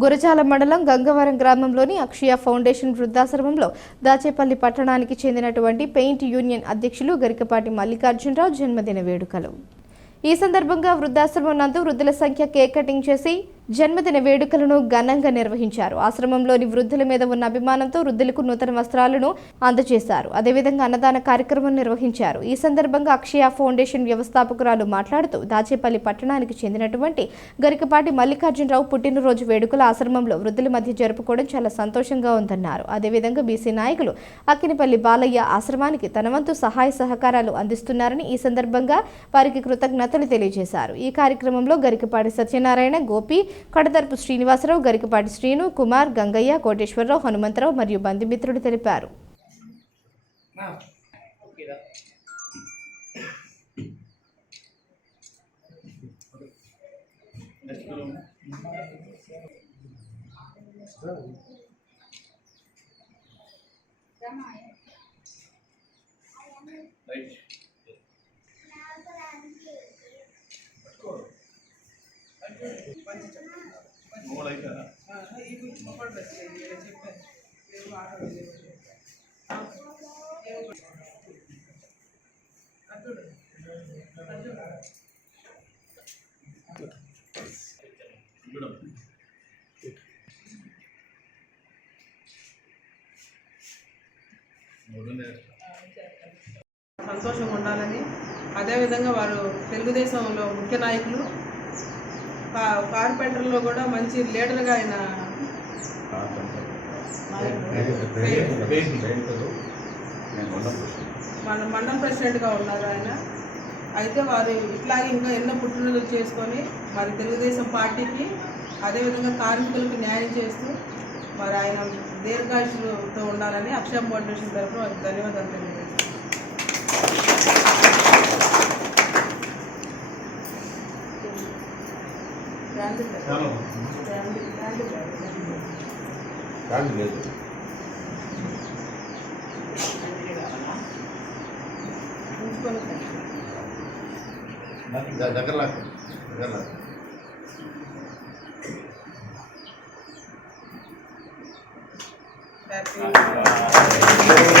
గురజాల మండలం గంగవరం గ్రామంలోని అక్షయ ఫౌండేషన్ వృద్ధాశ్రమంలో దాచేపల్లి పట్టణానికి చెందినటువంటి పెయింట్ యూనియన్ అధ్యక్షులు గరికపాటి మల్లికార్జునరావు జన్మదిన వేడుకలు. ఈ సందర్భంగా వృద్ధాశ్రమం నందు వృద్ధుల సంఖ్య కేక్ కటింగ్ చేసి జన్మదిన వేడుకలను ఘనంగా నిర్వహించారు. ఆశ్రమంలోని వృద్ధుల మీద ఉన్న అభిమానంతో వృద్ధులకు నూతన వస్త్రాలను అందజేశారు. అదేవిధంగా అన్నదాన కార్యక్రమం నిర్వహించారు. ఈ సందర్భంగా అక్షయ ఫౌండేషన్ వ్యవస్థాపకురాలు మాట్లాడుతూ దాచేపల్లి పట్టణానికి చెందినటువంటి గరికపాటి మల్లికార్జునరావు పుట్టినరోజు వేడుకలు ఆశ్రమంలో వృద్ధుల మధ్య జరుపుకోవడం చాలా సంతోషంగా ఉందన్నారు. అదేవిధంగా బీసీ నాయకులు అక్కినపల్లి బాలయ్య ఆశ్రమానికి తన వంతు సహాయ సహకారాలు అందిస్తున్నారని ఈ సందర్భంగా వారికి కృతజ్ఞతలు తెలియజేశారు. ఈ కార్యక్రమంలో గరికపాటి సత్యనారాయణ గోపి కడతర్పు శ్రీనివాసరావు గరికపాటి శ్రీను కుమార్ గంగయ్య కోటేశ్వరరావు హనుమంతరావు మరియు బంధుమిత్రుడు తెలిపారు. సంతోషంగా ఉండాలని. అదేవిధంగా వారు తెలుగుదేశంలో ముఖ్య నాయకులు కార్పెంటర్లో కూడా మంచి లీడర్గా ఆయన మన మండల ప్రెసిడెంట్గా ఉన్నారు ఆయన. అయితే వారు ఇట్లాగే ఇంకా ఎన్నో పుట్టినరోజులు చేసుకొని మరి తెలుగుదేశం పార్టీకి అదేవిధంగా కార్మికులకు న్యాయం చేస్తూ మరి ఆయన దీర్ఘాయుషులతో ఉండాలని అక్షయ ఫౌండేషన్ తరఫున వారికి ధన్యవాదాలు తెలియజేస్తాను గాంధీ కాదు లేదు ఉంచుకొని ద- దగ్గర లాక్కు. దగ్గర లాక్కు. Happy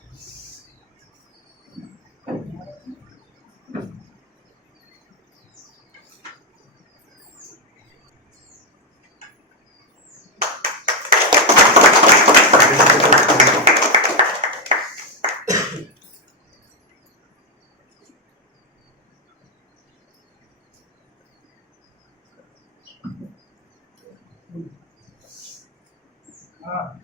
Ah.